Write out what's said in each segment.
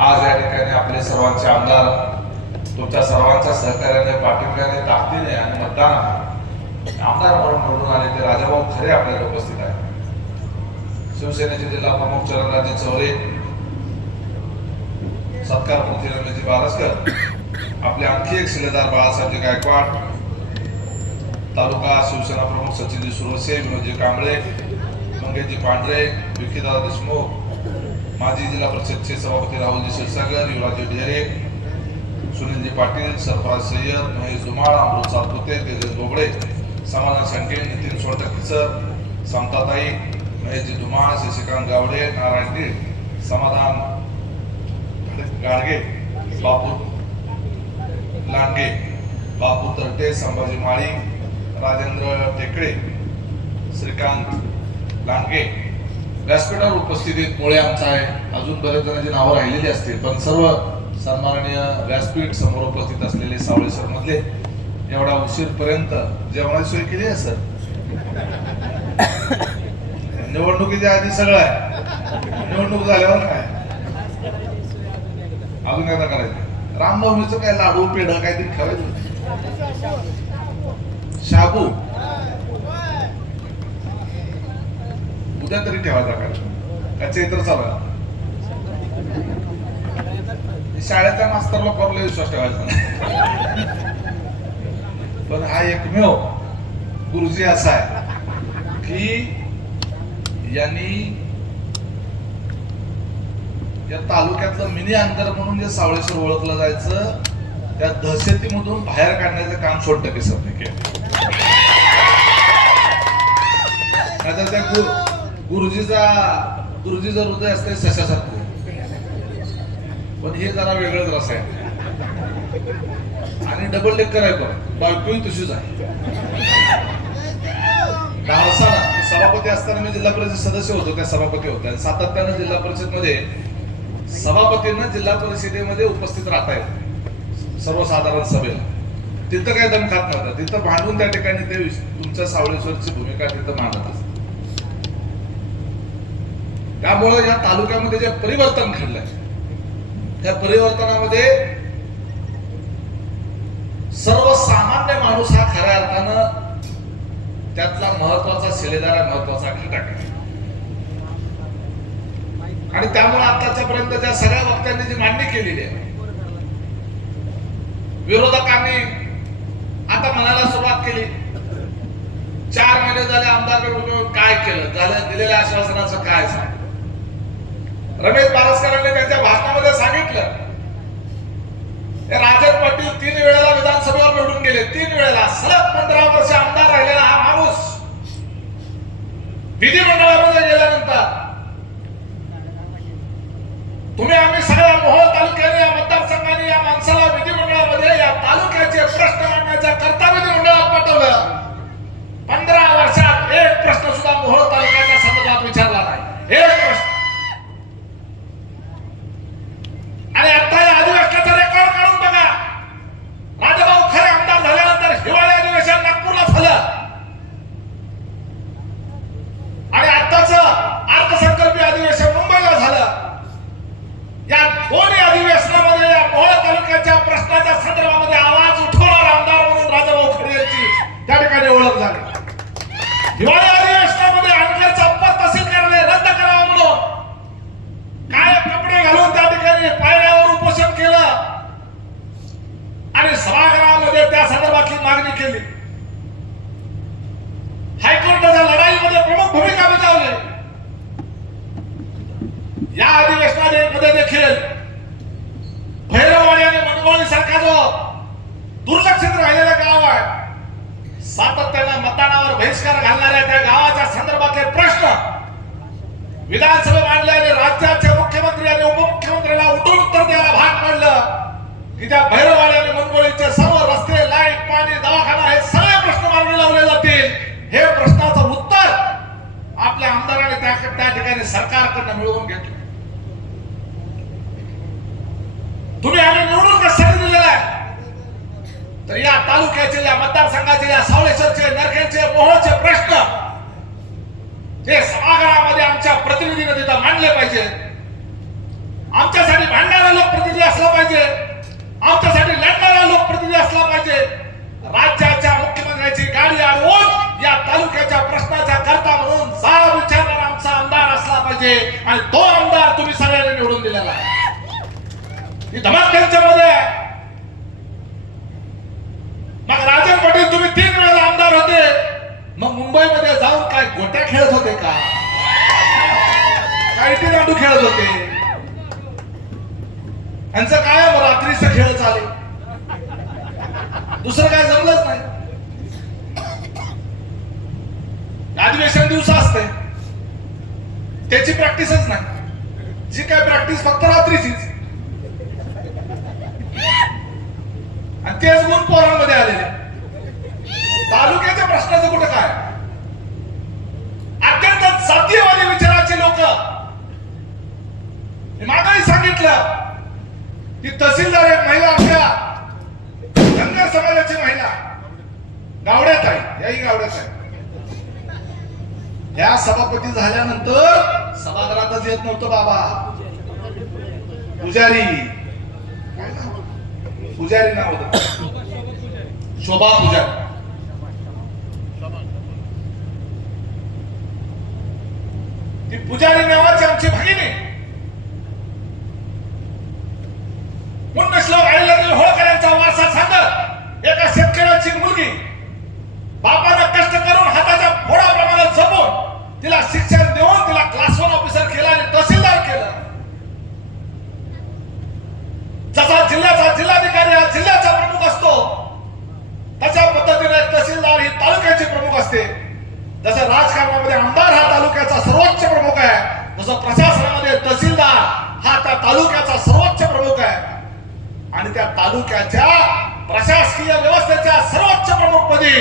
आज या ठिकाणी आपले सर्वांचे आमदार तुमच्या सर्वांच्या सहकार्याने, पाठिंब्याने, ताकदीने आणि मतदानाने आमदार म्हणून निवडून आले ते राजाभाऊ खरे आपल्याला उपस्थित आहेत. शिवसेनेचे जिल्हा प्रमुख चरणराजे चौरे, सत्कार मंत्री रमेशजी बारसकर, आपले आणखी एक शिलेदार बाळासाहेबजी गायकवाड, तालुका शिवसेना प्रमुख सचिनजी सुरवसे, विनोदजी कांबळे, मंगेशजी पांढरे, विकीदादा देशमुख, माजी जिल्हा परिषदचे सभापती राहुलजी क्षीरसागर, युवराजजी ढेरे, सुनीलजी पाटील, सरफराज सय्यद, महेश धुमाळ, अमृत सातपुते, तेजस बोबडे, समाधान संके, नितीन सोळटकीसर, समताताई, महेशजी धुमाळ, शशिकांत गावडे, नारायण टीड, समाधान गाडगे, बापू लांडगे, बापू तरटे, संभाजी माळी, राजेंद्र टेकडे, श्रीकांत लांडगे व्यासपीठावर उपस्थितीत मुळे आमचा आहे. अजून बरेच जणांची नावं राहिलेली असतील, पण सर्व सन्माननीय व्यासपीठ समोर उपस्थित असलेले सावळे सर मधले एवढा उशीरपर्यंत जेवणाची सोय केली आहे सर. निवडणुकीच्या आधी सगळं आहे, निवडणूक झाल्यावर काय अजून काय करायचं. रामनवमीचं काय लाडू पेढा काहीतरी खावायचं, शाबू उद्या तरी ठेवायचा काय चैत्र चालू आहे. शाळेच्या मास्तरला कॉपला विश्वास ठेवायचा पण हा एकमेव गुरुजी असा आहे की यांनी या तालुक्यातलं मिनी अंतर म्हणून जे सावळेश्वर ओळखलं जायचं त्या दहशतीमधून बाहेर काढण्याचं काम 100% केलं. नाहीतर त्या गुरुजीचं हृदय असते सशासारखं, पण हे जरा वेगळंच रस आहे. आणि डबल डेकर आहे, पण बायकोही तशीच आहे. धाडसाना सभापती असताना मी जिल्हा परिषद सदस्य होतो, त्या सभापती होत्या. सातत्यानं जिल्हा परिषद मध्ये सभापतींना जिल्हा परिषदेमध्ये उपस्थित राहता येत सर्वसाधारण सभेला. तिथं काय दम खात नव्हतं, तिथं भांडून त्या ठिकाणी ते तुमच्या सावळेश्वरची भूमिका तिथं मांडत असत. त्यामुळे या तालुक्यामध्ये जे परिवर्तन घडलंय त्या परिवर्तनामध्ये सर्वसामान्य माणूस हा खऱ्या अर्थानं त्यातला महत्वाचा शिलेदार आहे, महत्वाचा घटक आहे. आणि त्यामुळे आताच्या पर्यंतच्या सगळ्या वक्त्यांनी जी मांडणी केलेली आहे, विरोधकांनी आता म्हणायला सुरुवात केली 4 महिने झाले आमदारकडे काय केलं, झालं दिलेल्या आश्वासनाचं काय सांग. रमेश बारसकरांनी त्यांच्या भाषणामध्ये सांगितलं राजन पाटील 3 वेळेला विधानसभेवर निवडून गेले, 3 वेळेला सलग 15 वर्ष आमदार राहिलेला हा माणूस विधिमंडळामध्ये गेल्यानंतर तुम्ही आम्ही सगळ्या मोहोळ तालुक्याने या मतदारसंघाने या माणसाला विधिमंडळामध्ये या तालुक्याचे प्रश्न मांडण्याच्या करता विधिमंडळात पाठवलं. 15 वर्षात एक प्रश्न सुद्धा मोहोळ तालुक्याच्या संदर्भात विचारला नाही, एक प्रश्न. आणि आता या अधिवेशनाचा रेकॉर्ड काढून बघा. राजाभाऊ खरे आमदार झाल्यानंतर हिवाळी अधिवेशन नागपूरला झालं आणि आताच अर्थसंकल्पीय अधिवेशन मुंबईला झालं. या दोन्ही अधिवेशनामध्ये या मोहोळ तालुक्याच्या प्रश्नाच्या संदर्भामध्ये आवाज उठवणारा आमदार म्हणून राजाभाऊ खरे यांची त्या ठिकाणी ओळख झाली. हिवाळी अधिवेशनामध्ये अनगरचा अप्पर तहसील कार्यालय रद्द करावं म्हणून काय कपडे घालून त्या ठिकाणी पायऱ्यावर उपोषण केलं आणि सभागृहामध्ये त्या संदर्भातली मागणी केली. हायकोर्टाच्या लढाईमध्ये प्रमुख भूमिका बजावली. या अधिवेशनामध्ये देखील भैरववाडी आणि मनगोळी सारखा जो दुर्लक्षित राहिलेला गाव आहे, सातत्यानं मतदानावर बहिष्कार घालणाऱ्या त्या गावाच्या संदर्भातले प्रश्न विधानसभेत मांडले आणि राज्याचे मुख्यमंत्री आणि उपमुख्यमंत्र्यांना उठून उत्तर द्यायला भाग पडलं की त्या भैरववाडी आणि मनगोळीचे सर्व रस्ते, लाईट, पाणी, दवाखाना हे सगळे प्रश्न मार्गी लावले जातील. हे प्रश्नाचं उत्तर आपल्या आमदारांनी त्या ठिकाणी सरकारकडनं मिळवून घेतलं. तुम्ही आम्ही निवडून कशासाठी दिलेला आहे, तर या तालुक्याचे, या मतदारसंघाचे, या सावळेश्वरचे, नरखेडचे, मोहोळचे प्रश्न हे सभागृहामध्ये आमच्या प्रतिनिधीने तिथं मांडले पाहिजे. आमच्यासाठी भांडणारे पाहिजे, आमच्यासाठी लढणारा लोकप्रतिनिधी असला पाहिजे. राज्याच्या मुख्यमंत्र्यांची गाडी अडवून या तालुक्याच्या प्रश्नाचा करता म्हणून साफ विचारणारा आमचा आमदार असला पाहिजे आणि तो आमदार तुम्ही सगळ्यांनी निवडून दिलेला आहे. ही धमाक त्यांच्यामध्ये आहे. मग राजन पाटील तुम्ही 3 वेळा आमदार होते, मग मुंबईमध्ये जाऊन काय गोट्या खेळत होते का? काय दांडू खेळत होते? यांचं काय रात्रीचं खेळ चाले, दुसरं काय जमलंच नाही. अधिवेशन दिवसा असते, त्याची प्रॅक्टिसच नाही. जी काय प्रॅक्टिस फक्त रात्रीचीच, आणि तेच गुण पोरांमध्ये आलेले. तालुक्याच्या प्रश्नाचं कुठं काय? अत्यंत जातीयवादी विचाराचे लोक. मागाही सांगितलं की तहसीलदार एक महिला, आपल्या धनगर समाजाची महिला गावड्यात आहे, याही गावड्यात आहे. या सभापती झाल्यानंतर सभागृहातच येत नव्हतं बाबा. पुजारी, पुजारी नाव होतं, शोभा पुजारी. ती पुजारी नावाची आमची भगिनी पुण्यश्लोक अहिल्यादेवी होळकर यांचा वारसा सांगत एका शेतकऱ्याची मुलगी बापानं कष्ट करून हाताच्या फोडाप्रमाणे जपून तिला शिक्षण देऊन तिला क्लास 1 ऑफिसर केला आणि तहसीलदार केलं. जसा जिल्ह्याचा जिल्हाधिकारी हा जिल्ह्याचा प्रमुख असतो, तशा पद्धतीने तहसीलदार ही तालुक्याचे प्रमुख असते. जसं राजकारणामध्ये आमदार हा तालुक्याचा सर्वोच्च प्रमुख आहे, तसं प्रशासनामध्ये तहसीलदार हा त्या तालुक्याचा सर्वोच्च प्रमुख आहे. आणि त्या तालुक्याच्या प्रशासकीय व्यवस्थेच्या सर्वोच्च प्रमुखपदी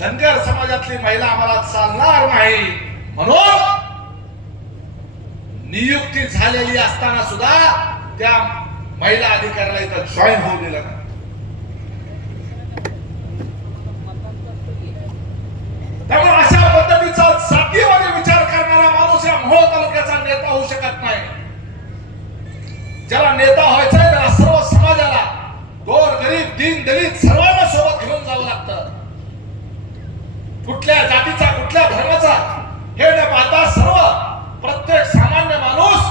धनगर समाजातली महिला आम्हाला चालणार नाही म्हणून नियुक्ती झालेली असताना सुद्धा त्या महिला अधिकाऱ्याला इथं जॉईन होऊ दिलं नाही. त्यामुळे अशा पद्धतीचा जातीयवादी विचार करणारा माणूस या मोहोळ तालुक्याचा नेता होऊ शकत नाही. ज्याला नेता व्हायचा आहे त्याला सर्व समाजाला, गोर गरीब दीन दलित सर्वांना सोबत घेऊन जावं लागतं. कुठल्या जातीचा कुठल्या धर्माचा हे न पाहता सर्व प्रत्येक सामान्य माणूस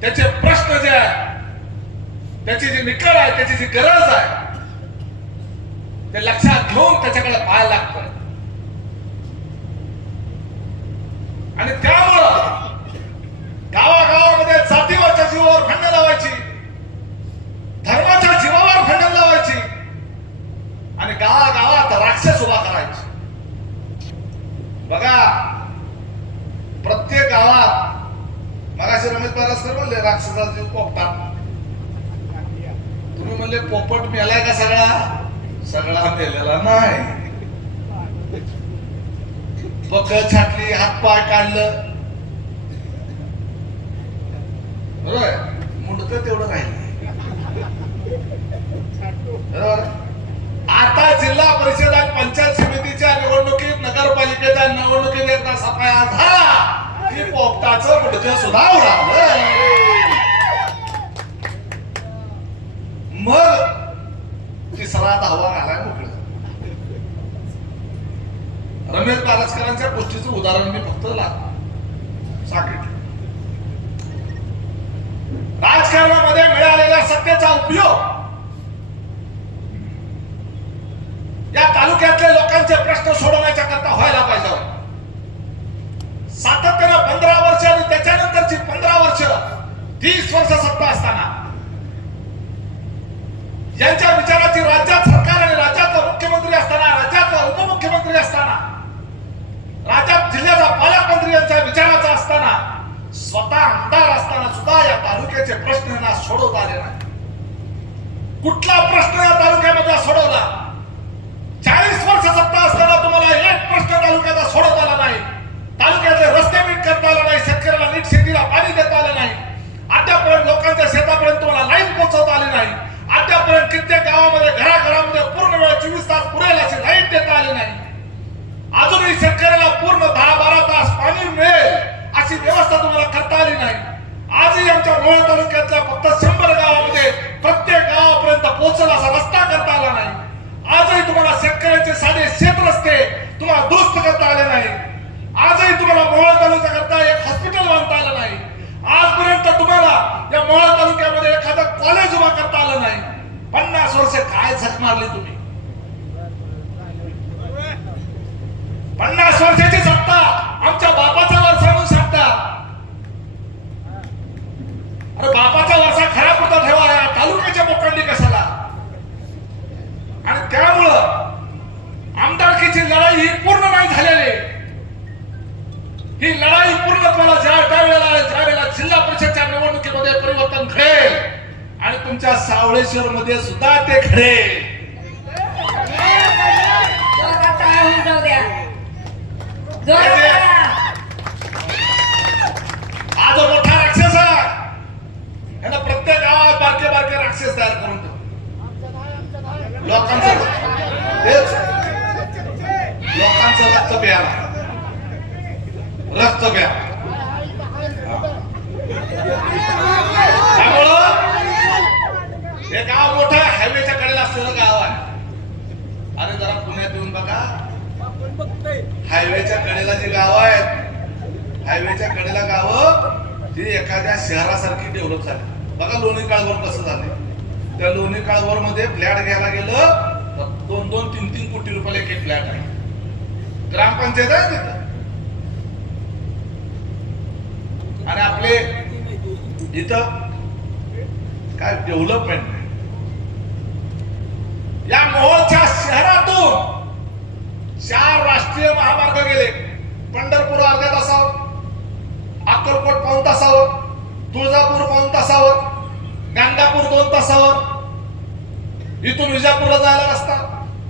त्याचे प्रश्न जे आहे, त्याची जी निकड आहे, त्याची जी गरज आहे ते लक्षात घेऊन त्याच्याकडे पाहायला लागतं. आणि त्यामुळं गावागावामध्ये जातीवरच्या जीवावर भांडण लावायची, धर्माच्या जीवावर भांडण लावायची आणि गावागावात राक्षस उभा करायची. बघा प्रत्येक गावात मगाशी रमेश बारासकर म्हणले राक्षसाचा जीव पोपटात. तुम्ही म्हणले पोपट मेलाय का? सगळा मेलेला नाही. बक छाटली, हातपाय काढलं, बरोबर, मुंडक तेवढं राहिलं. बरोबर. आता जिल्हा परिषद आणि पंचायत समितीच्या निवडणुकीत, नगरपालिकेच्या निवडणुकीत एकदा सफाया झाला की पोपटाचं मुंडक सुद्धा उडालं. मग तिसरा धावा घालाय मोकळं. रमेश बारसकरांच्या गोष्टीचं उदाहरण मी फक्त सांगितलं. राजकारणामध्ये मिळालेल्या सत्तेचा उपयोग या तालुक्यातल्या लोकांचे प्रश्न सोडवण्याच्या करता व्हायला पाहिजे. सातत्यानं 15 वर्ष आणि त्याच्यानंतरची 15 वर्ष, 30 वर्ष सत्ता असताना यांच्या विचाराची राज्यात सरकार आणि राज्याचा मुख्यमंत्री असताना, राज्याचा उपमुख्यमंत्री असताना, राज्यात जिल्ह्याचा पालकमंत्री यांच्या विचाराचा असताना, स्वतः आमदार असताना सुद्धा या तालुक्याचे प्रश्न सोडवता आले नाही. कुठला प्रश्न या तालुक्यामध्ये सोडवला? 40 वर्ष सत्ता असताना तुम्हाला एक प्रश्न तालुक्याचा सोडवता आला नाही. तालुक्याचे रस्ते नीट करता आले नाही, शेतकऱ्याला नीट शेतीला पाणी देता आलं नाही, अद्यापर्यंत लोकांच्या शेतापर्यंत तुम्हाला लाईन पोहोचवता आली नाही, अद्यापर्यंत कित्येक गावामध्ये घराघरामध्ये पूर्ण वेळ 24 तास पुरेल अशी लाईट देता आली नाही, अजूनही शेतकऱ्याला पूर्ण 10-12 तास पाणी मिळेल अशी व्यवस्था तुम्हाला करता आली नाही. आजही आमच्या मोहोळ तालुक्यातल्या फक्त 100 दिसेल असा रस्ता करता आला नाही. आजही तुम्हाला शेतकऱ्यांचे साधे शेत रस्ते तुम्हाला दुरुस्त करता आले नाही. आजही तुम्हाला मोहोळ तालुक्याकरता एक हॉस्पिटल बांधता आलं नाही. आजपर्यंत तुम्हाला या मोहोळ तालुक्यामध्ये एखादं कॉलेज उभा करता आलं नाही. 50 वर्ष काय झक मारली तुम्ही? 50 वर्षाची सत्ता आमच्या बापाचा वारसा म्हणून सांगता. अरे बापाचा वारसा खरा पुरता ठेवा, या तालुक्याच्या मोकंडी कशाला? आणि त्यामुळं आमदारकीची लढाई ही पूर्ण नाही झालेली. ही लढाई पूर्णत्वाला ज्यावेळेला जिल्हा परिषदच्या निवडणुकीमध्ये परिवर्तन घडेल आणि तुमच्या सावळेश्वर मध्ये सुद्धा ते घडेल. हा जो मोठा राक्षस आहे यांना प्रत्येक गावात बारके बारके राक्षस तयार करून ठेव. लोकांचं रक्त प्यायला त्यामुळं हे गाव मोठं हायवेच्या कडेला असलेलं गाव आहे. अरे जरा पुण्यात येऊन बघा, हायवेच्या कडेला जी गाव आहेत, हायवेच्या कडेला गावं जी एखाद्या शहरासारखी डेव्हलप झाली. बघा लोणी काळभोर कसं झाले. त्या लोणी काळभोर मध्ये फ्लॅट घ्यायला गेलं तर 2-3 कोटी रुपयाला एक फ्लॅट आहे. ग्रामपंचायत आहे तिथं. आणि आपले इथं काय डेव्हलपमेंट. या मोहोळच्या शहरातून 4 राष्ट्रीय महामार्ग गेले. पंढरपूर अर्ध्या तासावर, अक्कलकोट 1 तासावर, तुळजापूर 1 तासावर, गाणगापूर 2 तासावर. इथून विजापूरला जायला रस्ता,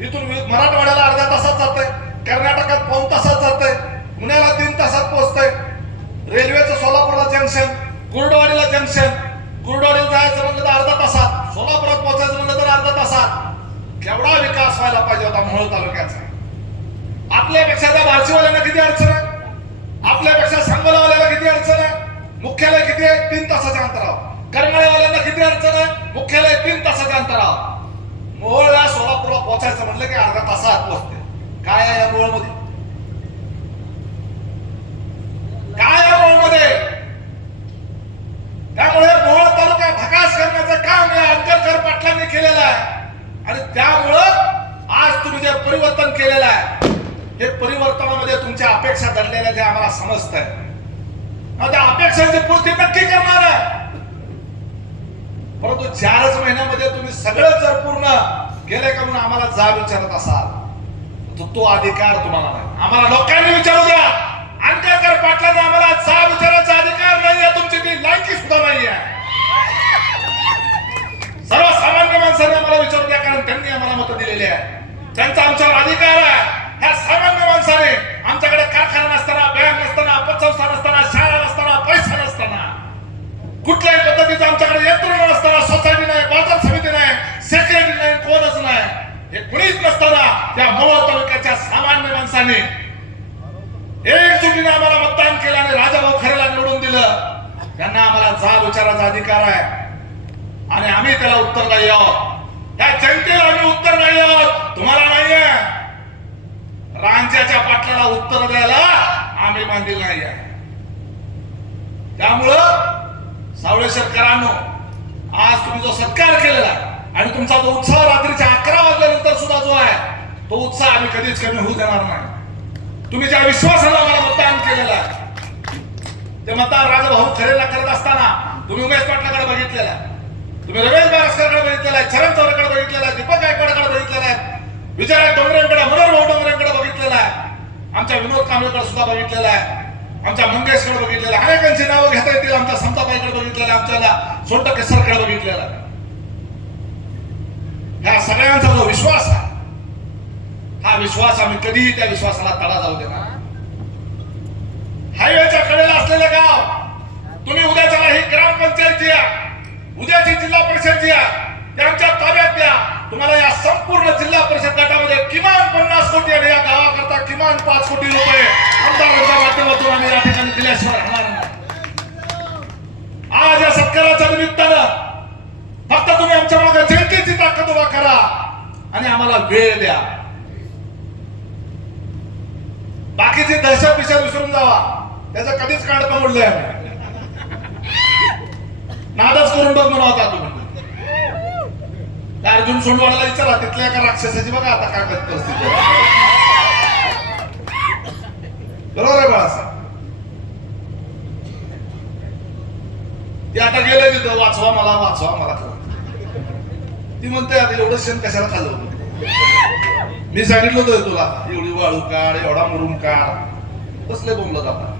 इथून मराठवाड्याला अर्ध्या तासात जातंय, कर्नाटकात 1 तासात जातंय, पुण्याला 3 तासात पोहोचतंय. रेल्वेचं सोलापूरला जंक्शन, कुर्डवाडीला जंक्शन. कुर्डवाडीला जायचं म्हणलं तर अर्धा तासात, सोलापुरात पोहोचायचं म्हणलं तर अर्धा तासात. केवढा विकास व्हायला पाहिजे होता मोहोळ तालुक्याचा. आपल्यापेक्षा त्या बार्शीवाल्यांना किती अडचण आहे, आपल्यापेक्षा सांगोलावाल्याला किती अडचण आहे. मुख्यालय किती आहे? 3 तासाच्या अंतरावर. करमाळेवाल्यांना किती अडचण आहे? मुख्यालय 3 तासाच्या अंतरावर. मोहोळला सोलापूरला पोहोचायचं म्हणलं की अर्धा तासात पोहोचते. काय आहे या मोहोळमध्ये? काय या मोहोळमध्ये? त्यामुळे मोहोळ तालुका भकास करण्याचं काम या अंकरकर पाटलांनी केलेलं आहे. आणि त्यामुळं आज तुम्ही जे परिवर्तन केलेलं आहे, हे परिवर्तनामध्ये तुमच्या अपेक्षा दडलेल्या जे आम्हाला समजत आहे, त्या अपेक्षांची पूर्ती नक्की करणार आहे. परंतु 4च महिन्यामध्ये तुम्ही सगळं जर पूर्ण केले का म्हणून आम्हाला जा विचारत असाल तर तो अधिकार तुम्हाला नाही. आम्हाला लोकांनी विचारू द्या. अंकरकर पाटलांनी आम्हाला जा विचारायचा अधिकार नाहीये. तुमची ती लायकी सुद्धा नाहीये. सर्वसामान्य माणसांनी आम्हाला विचारू द्या, कारण त्यांनी आम्हाला मत दिलेली आहे. त्यांचा आमच्यावर अधिकार आहे. ह्या सामान्य माणसाने आमच्याकडे कारखाना नसताना, बँक नसताना, पतसंस्था नसताना, शाळा नसताना, पैसा नसताना, कुठल्याही पद्धतीचं आमच्याकडे यंत्रणा नसताना, सोसायटी नाही, बाजार समिती नाही, सेक्रेटरी नाही, कोणच नाही, हे कुणीच नसताना त्या मोहोळ तालुक्याच्या सामान्य माणसाने एकजुटीने आम्हाला मतदान केलं आणि राजाभाऊ खरेला निवडून दिलं. त्यांना आम्हाला जाब विचारायचा अधिकार आहे आणि आम्ही त्याला उत्तर नाही आहोत. त्या जनतेला आम्ही उत्तर नाही आहोत, तुम्हाला नाहीये. रांच्याच्या पाटलाला उत्तर द्यायला आम्ही बांधील नाहीये. त्यामुळं सावळेश्वरकरांनो, आज तुम्ही जो सत्कार केलेला आणि तुमचा जो उत्साह रात्रीच्या 11 वाजल्यानंतर सुद्धा जो आहे, तो उत्साह आम्ही कधीच कमी होऊ देणार नाही. तुम्ही ज्या विश्वासाला आम्हाला मतदान केलेलं आहे, ते मतदान राजाभाऊ खरेला करत असताना तुम्ही उमेश पाटलाकडे बघितलेला आहे, तुम्ही रमेश बारस्करकडे बघितलेला आहे, चरण चौरेकडे बघितलेला आहे, दीपक गायकवाडकडे बघितलेला आहे, विजय डोंगरेंकडे, मनोहर भाऊ डोंगरेंकडे बघितलेला आहे, आमच्या विनोद कांबळेकडे सुद्धा बघितलेला आहे, आमच्या मंगेशकडे बघितलेला आहे, अनेकांची नावं घेता येतील, आमच्या समताबाईकडे बघितलेला आहे, आमच्याला सोनटके सरकडे बघितलेला आहे. ह्या सगळ्यांचा जो विश्वास आहे, हा विश्वास आम्ही कधीही त्या विश्वासाला तडा जाऊ देणार. हायवेच्या कडेला असलेलं गाव तुम्ही उद्याच्या ही ग्रामपंचायत जी आहे, उद्याची जिल्हा परिषद जी आहे, ते आमच्या ताब्यात द्या. तुम्हाला या संपूर्ण जिल्हा परिषद गटामध्ये किमान 50 कोटी आणि या गावाकरता किमान 5 कोटी रुपये आमदारांच्या माध्यमातून आम्ही या ठिकाणी दिल्याशिवाय राहणार नाही. आज या सत्काराच्या निमित्तानं फक्त तुम्ही आमच्या मागे जनतेची ताकद उभा आणि आम्हाला वेळ द्या. बाकीची दहशत विषय विसरून जावा, त्याचं कधीच कांडकं मोडलंय आम्ही. नादच करून बघ म्हणा होता तुम्ही. अर्जुन सोनवाडाला विचारा, तिथल्या एका राक्षसाची बघा आता काय परिस्थिती आहे. बरोबर आहे बाळासाहेब. ते आता गेले तिथं, वाचवा मला वाचवा मला. ती म्हणते आता एवढं शेण कशाला खाल्लं होतं. मी सांगितलं होतं तुला, एवढी वाळू काढ, एवढा मुरुम काढ, कसले बोंबलं जातात.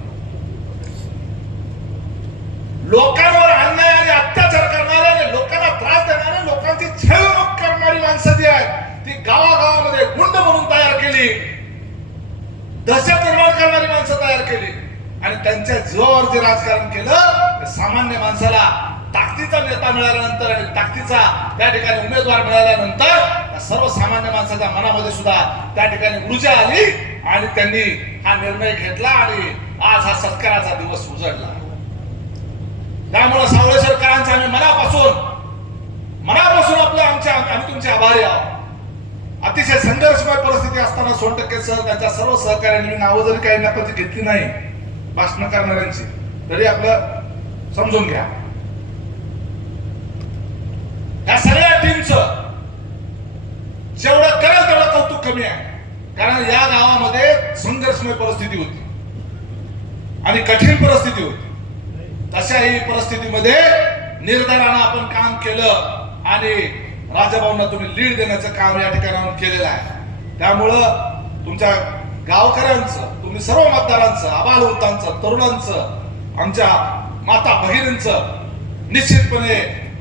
लोकांवर अन्याय आणि अत्याचार करणारे आणि लोकांना त्रास देणारे, लोकांची छळवणूक करणारी माणसं जी आहेत ती गावागावामध्ये गुंड म्हणून तयार केली, दहशत निर्माण करणारी माणसं तयार केली आणि त्यांच्या जीवावर जे राजकारण केलं, सामान्य माणसाला ताकदीचा नेता मिळाल्यानंतर आणि ताकदीचा त्या ठिकाणी उमेदवार मिळाल्यानंतर सर्वसामान्य माणसाच्या मनामध्ये सुद्धा त्या ठिकाणी ऊर्जा आली आणि त्यांनी हा निर्णय घेतला आणि आज हा सत्काराचा दिवस उजळला. त्यामुळे सावळेश्वरकरांचे आम्ही मनापासून आम्ही तुमचे आभारी आहोत. अतिशय संघर्षमय परिस्थिती असताना सोनटक्के सर त्यांच्या सर्व सहकार्याने, मी नावं जरी काही नकाची घेतली नाही भाषण करणाऱ्यांची, तरी आपलं समजून घ्या, या सगळ्या टीमचं जेवढं करेल तेवढं कौतुक कमी आहे. कारण या गावामध्ये संघर्षमय परिस्थिती होती आणि कठीण परिस्थिती होती. तशाही परिस्थितीमध्ये निर्धारानं आपण काम केलं आणि राजाभाऊंना तुम्ही लीड देण्याचं काम या ठिकाणी केलेलं आहे. त्यामुळं तुमच्या गावकऱ्यांचं, तुम्ही सर्व मतदारांचं, आबालवृद्धांचं, तरुणांचं, आमच्या माता भगिनींचं निश्चितपणे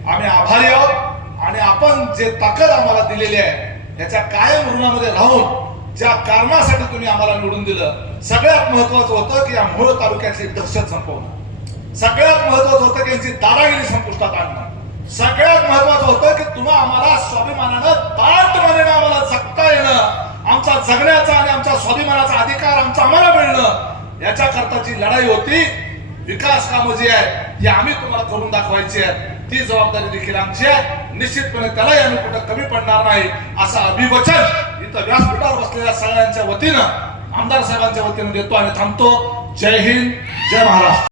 आम्ही आभारी आहोत. आणि आपण जे ताकद आम्हाला दिलेली आहे त्याच्या कायम ऋणामध्ये राहून ज्या कारणासाठी तुम्ही आम्हाला निवडून दिलं, सगळ्यात महत्वाचं होतं की या मोहोळ तालुक्याची दहशत संपवणं, सगळ्यात महत्वाचं होतं की यांची दादागिरी संपुष्टात आणणं, सगळ्यात महत्वाचं होतं की तुम्हा आम्हाला स्वाभिमानानं ताटपणे आम्हाला जगता येणं, आमचा जगण्याचा आणि आमच्या स्वाभिमानाचा अधिकार आम्हाला मिळणं, याच्या करताची लढाई होती. विकास कामं जी आहे ही आम्ही तुम्हाला करून दाखवायची आहे, ती जबाबदारी देखील आमची आहे. निश्चितपणे त्यालाही आम्ही कुठं कमी पडणार नाही असं अभिवचन इथं व्यासपीठावर बसलेल्या सगळ्यांच्या वतीनं, आमदार साहेबांच्या वतीनं देतो आणि थांबतो. जय हिंद, जय महाराष्ट्र.